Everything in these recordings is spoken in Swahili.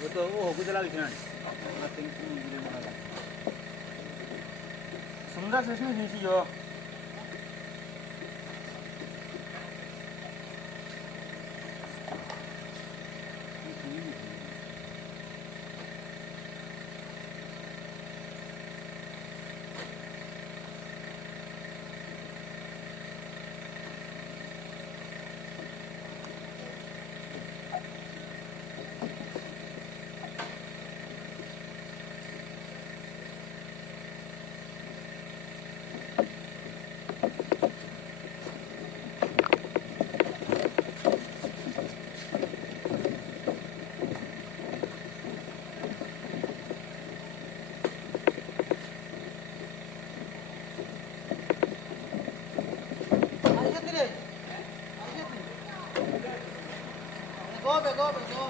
वो तो वो हो गुजरा किसान नथिंग समुद्र से इसमें नीचे जो go.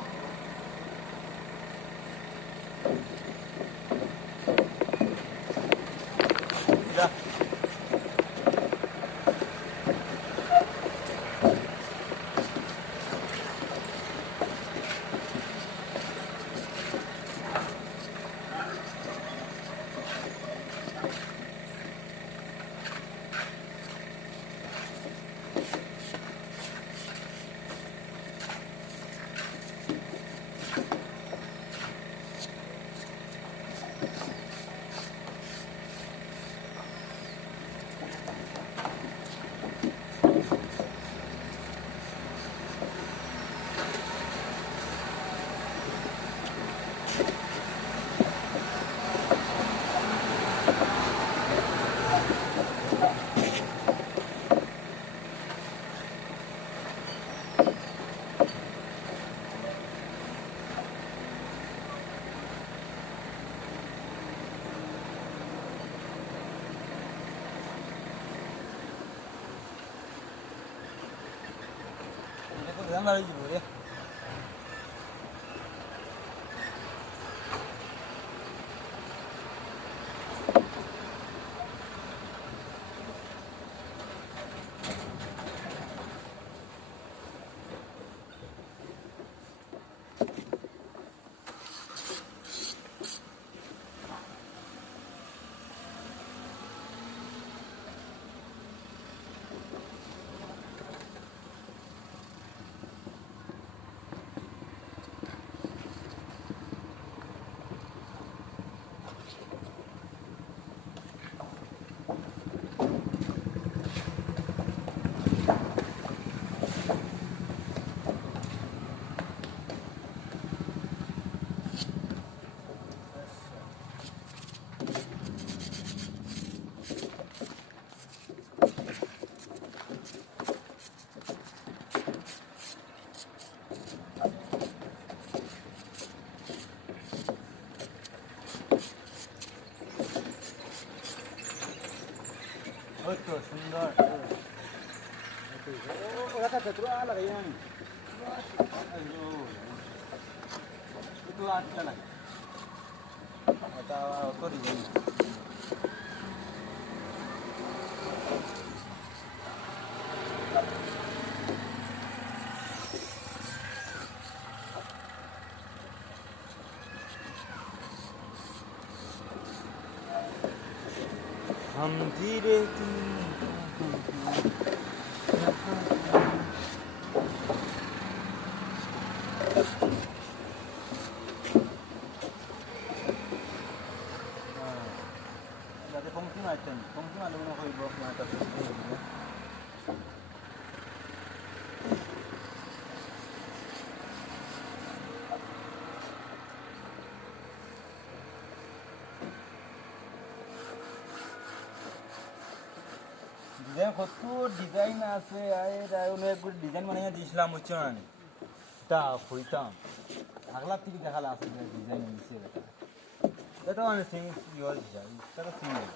Đang gì vậy? Betul, sunder. Oh, kata terus ala yang. Aduh. Itu ada lah. Kata apa dia? हम धीरे Dati fungsi macam, fungsi ada mana kau ibu nak tak sesuai ni. Design কত ডিজাইন আছে অনেক ডিজাইন বানিয়ে দিয়েছিলাম বুঝছো না তা হইতাম আগলা থেকে দেখালে আসলে ডিজাইন দিচ্ছে এটা আমি সিঙ্গল এটা তো সিঙ্গল